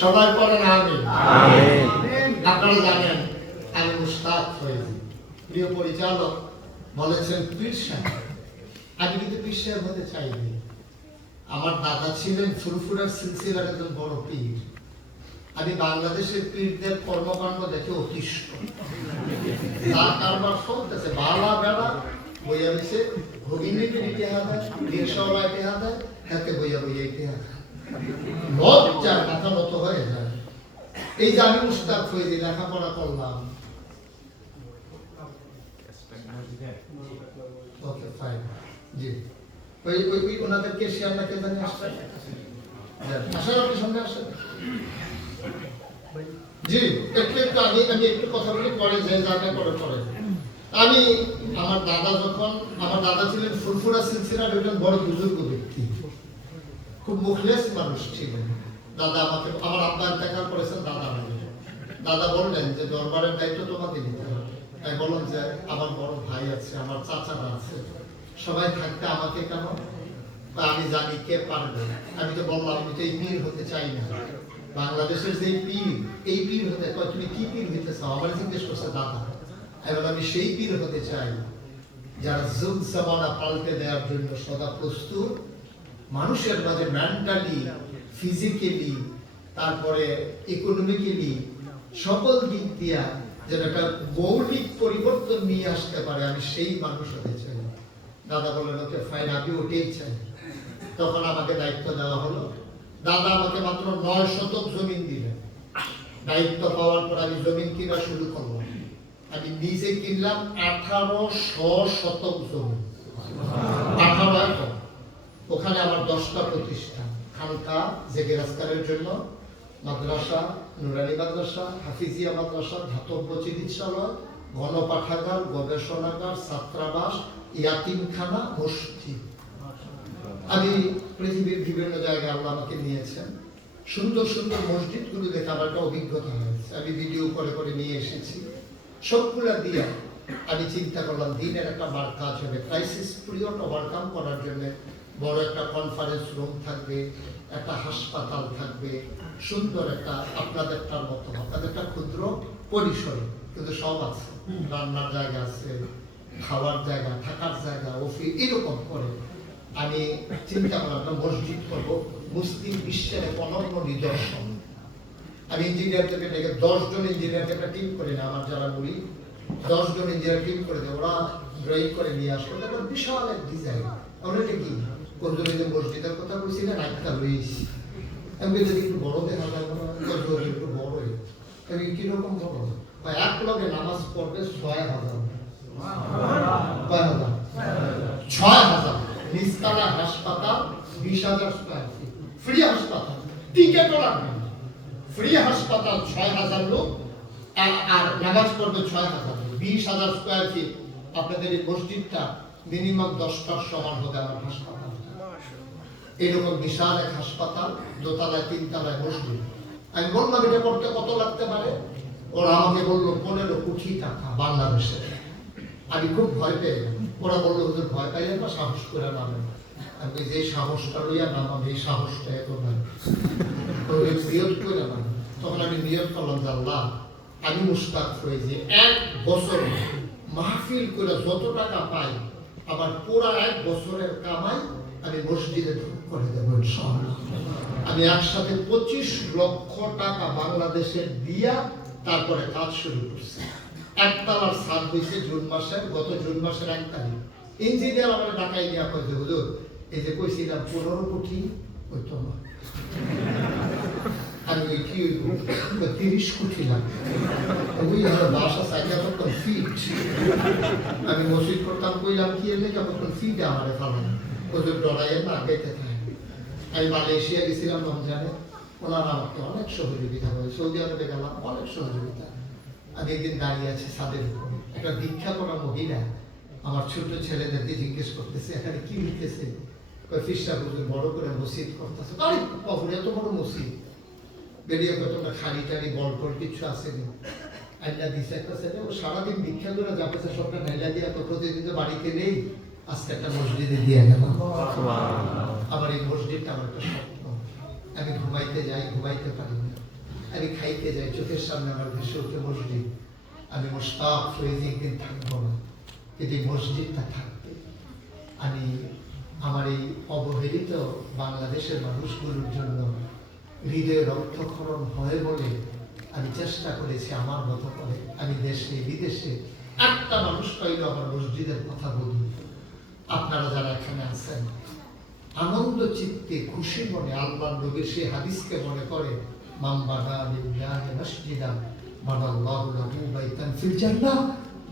সবাই পড়েন আমিন। আমিন। আপনারা জানেন আমি মুশতাক ফয়েজি, প্রিয় পরিচালক বলেছেন পীর সাহেব। আমি কিন্তু পীর সাহেব হতে চাইনি। আমার দাদা ছিলেন ফুরফুরার সিলসিলার একজন বড় পীর। আমি বাংলাদেশের পীরদের কর্মকাণ্ড দেখে অতিষ্ঠ। তার কারবার চলতেছে বালা বেড়া বইয়া দিছে, ভগিনীকে টেহা দেয়, রিক্সাওয়ালায় টেহা দেয়, হাতে বইয়া বইয়া টেহা দেয়। লজ্জার মাথা নত হয়ে যায়। এই যে আমি মুশতাক ফয়েজি লেখাপড়া করলাম, ওকে ফাইন জি, ওই ওই ওই ওনাদের কেশিয়ার না কে জানি আসছে, আসার আপনি সামনে আসেন জি। একটু একটু আগে আমি একটু কথা বলি, পরে যে জায়গা করে পরে। আমি আমার দাদা যখন, আমার দাদা ছিলেন ফুরফুরা সিলসিলার একজন বড় বুজুর্গ ব্যক্তি, খুব মুখলেস মানুষ ছিলেন। দাদা আমাকে, আমার আব্বা ইন্তেকাল করেছেন দাদা আমাকে, দাদা বললেন যে দরবারের দায়িত্ব তোমাকে নিতে হবে। তাই বললাম যে আমার বড় ভাই আছে, আমার চাচারা আছে, সবাই থাকতে আমাকে কেন, আমি জানি কে পারবে। আমি তো বললাম আমি তো এই পীর হতে চাই না, বাংলাদেশের যে পীর, এই পীর হতে কয় তুমি কি পীর হতে চাও, আমার জিজ্ঞেস করছে দাদা। এবার আমি সেই পীর হতে চাই যারা যুগ জামানা পাল্টে দেওয়ার জন্য সদা প্রস্তুত, মানুষের মাঝে মেন্টালি, ফিজিক্যালি, তারপরে ইকোনমিক্যালি সকল দিক দিয়া যেন একটা মৌলিক পরিবর্তন নিয়ে আসতে পারে, আমি সেই মানুষ হতে চাই। দাদা বললেন ওকে ফাইন, আমি ওটাই চাই। তখন আমাকে দায়িত্ব দেওয়া হলো। দাদা আমাকে মাত্র 9 শতক জমিন দিলেন। দায়িত্ব পাওয়ার পর আমি জমিন কিনা শুরু করলাম। আমি নিজে কিনলাম 1800 শতক জমি, 18 একর। ওখানে আমার 10টা প্রতিষ্ঠান, খানকা জেগেরাস্কারের জন্য, মাদ্রাসা, নুরানি মাদ্রাসা, হাফিজিয়া মাদ্রাসা, ধাতব্য চিকিৎসালয়, গণপাঠাগার, গবেষণাগার, ছাত্রাবাস, ইয়াতিমখানা, মসজিদ। আমি পৃথিবীর বিভিন্ন জায়গায় আল্লাহ আমাকে নিয়েছেন। সুন্দর সুন্দর মসজিদগুলো দেখে আমার একটা অভিজ্ঞতা হয়েছে, আমি ভিডিও করে করে নিয়ে এসেছি। সবগুলা দিয়ে আমি চিন্তা করলাম দিনের একটা বার কাজ হবে, ক্রাইসিস পিরিয়ড ওভারকাম করার জন্য বড় একটা কনফারেন্স রুম থাকবে, একটা হাসপাতাল থাকবে, সুন্দর একটা আপনাদেরটার মতো, আপনাদেরটা ক্ষুদ্র পরিসরে কিন্তু সব আছে, রান্নার জায়গা আছে, খাওয়ার জায়গা, থাকার জায়গা, অফিস, এরকম করে আমি চিন্তা করলাম একটা মসজিদ করবো, মুসলিম বিশ্বের এক অনন্য নিদর্শন। আমি ইঞ্জিনিয়ারদেরকে ডেকে 10 জন ইঞ্জিনিয়ারকে একটা টিম করে না, আমার যারা বলি 10 জন ইঞ্জিনিয়ার টিম করে দেয়, ওরা ড্রয়িং করে নিয়ে আসলো, তারপর বিশাল এক ডিজাইন। আমরা এটা কি কোনজনে যে মসজিদের কথা বলছিলেন, একটা রয়েছি আমি যদি একটু বড় দেখা যায়, একটু বড়ই, আমি কিরকম বড়, 1 লগে নামাজ পড়বে 6000, 6000 নিস্তালা হাসপাতাল, 20,000 স্কয়ার ফিট, ফ্রি হাসপাতাল, টিকেটও লাগবে না, ফ্রি হাসপাতাল, 6000 লোক, আর নামাজ পড়বে 6000, 20,000 স্কয়ার ফিট। আপনাদের এই মসজিদটা মিনিমাম 10টার সমান হবে আমার হাসপাতাল। এরকম বিশাল এক হাসপাতাল, দোতলায় 3 তলায় মসজিদ। আমি বললাম এটা করতে কত লাগতে পারে, ওরা আমাকে বললো 15 কোটি টাকা বাংলাদেশে। আমি খুব ভয় পেয়ে গেলাম। ওরা বললো হুজুর ভয় পাইলে না, সাহস করে নামেন। আমি যে সাহসটা লইয়া নামাম, এই সাহসটা এত নাই, নিয়ত করে নাম। তখন আমি নিয়ত করলাম যে আল্লাহ, আমি মুশতাক ফয়েজি 1 বছর মাহফিল করে যত টাকা পাই, আমার পুরা 1 বছরের কামাই আমি মসজিদে করে দেবো ইনশাআল্লাহ। আমি একসাথে 25 লক্ষ টাকা বাংলাদেশের দিয়া তারপরে কাজ শুরু করছি। 1 তলার ছাদ হয়েছে জুন মাসের, গত জুন মাসের 1 তারিখ। ইঞ্জিনিয়ার আমার ঢাকায় গিয়া কয়েছে হুজুর এই যে কইছিলাম 15 কোটি, ওই তো না, আমি কি 30 কোটি লাগবে, ওই আমার বাসা সাইকেল করতাম ফিট, আমি মসজিদ করতাম, কইলাম কি এলে যখন ফিটে আমার ফালাম, হুজুর ডরাইয়ের না গেতে থাকে। আমি মালয়েশিয়া গেছিলাম রমজানে, ওনারা আমাকে অনেক সহযোগিতা করে, সৌদি আরবে গেলাম অনেক সহযোগিতা। আমি একদিন দাঁড়িয়ে আছি ছাদের উপরে, একটা দীক্ষা করা মহিলা আমার ছোট ছেলেদেরকে জিজ্ঞেস করতেছে এখানে কি লিখতেছে, ফিসা হুজুর বড় করে মসজিদ করতেছে, আরে কখন এত বড় মসজিদ, বেরিয়ে তোমরা খালি টালি বল টল কিছু আসেনি, আল্লাহ দিছে একটা ছেলে, ও সারাদিন ভিক্ষা করে যা পেছে সবটা নাইলা দিয়ে তো প্রতিদিন তো বাড়িতে নেই, আজকে একটা মসজিদে দিয়ে গেলাম। আমার এই মসজিদ মসজিদটা আমার একটা স্বপ্ন। আমি ঘুমাইতে যাই, ঘুমাইতে পারি না। আমি খাইতে যাই, চোখের সামনে আমার ভেসে ওঠে মসজিদ। আমি মুশতাক হয়ে যে একদিন থাকবো না, কিন্তু এই মসজিদটা থাকবে। আমি আমার এই অবহেলিত বাংলাদেশের মানুষগুলোর জন্য হৃদয়ে রক্তক্ষরণ হয় বলে আমি চেষ্টা করেছি আমার মতো করে। আমি দেশে বিদেশে একটা মানুষ পাইলে আমার মসজিদের কথা বলি। আপনারা যারা এখানে আছেন, আনন্দ চিত্তে খুশি মনে আল্লাহ নবীর সেই হাদিসকে মনে করে, মান বানা লিল্লাহি মসজিদা বানাল্লাহু লাহু বাইতান ফিল জান্নাহ।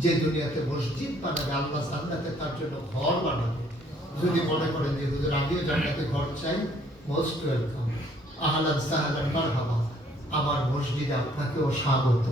যে দুনিয়াতে মসজিদ বানাবে, আল্লাহ জান্নাতে তার জন্য ঘর বানাবে। যদি মনে করেন যে হুজুর আমিও জান্নাতে ঘর চাই, মোস্ট ওয়েলকাম, আহলান সাহলান মারহাবা। আমার মসজিদে আপনাকেও স্বাগত।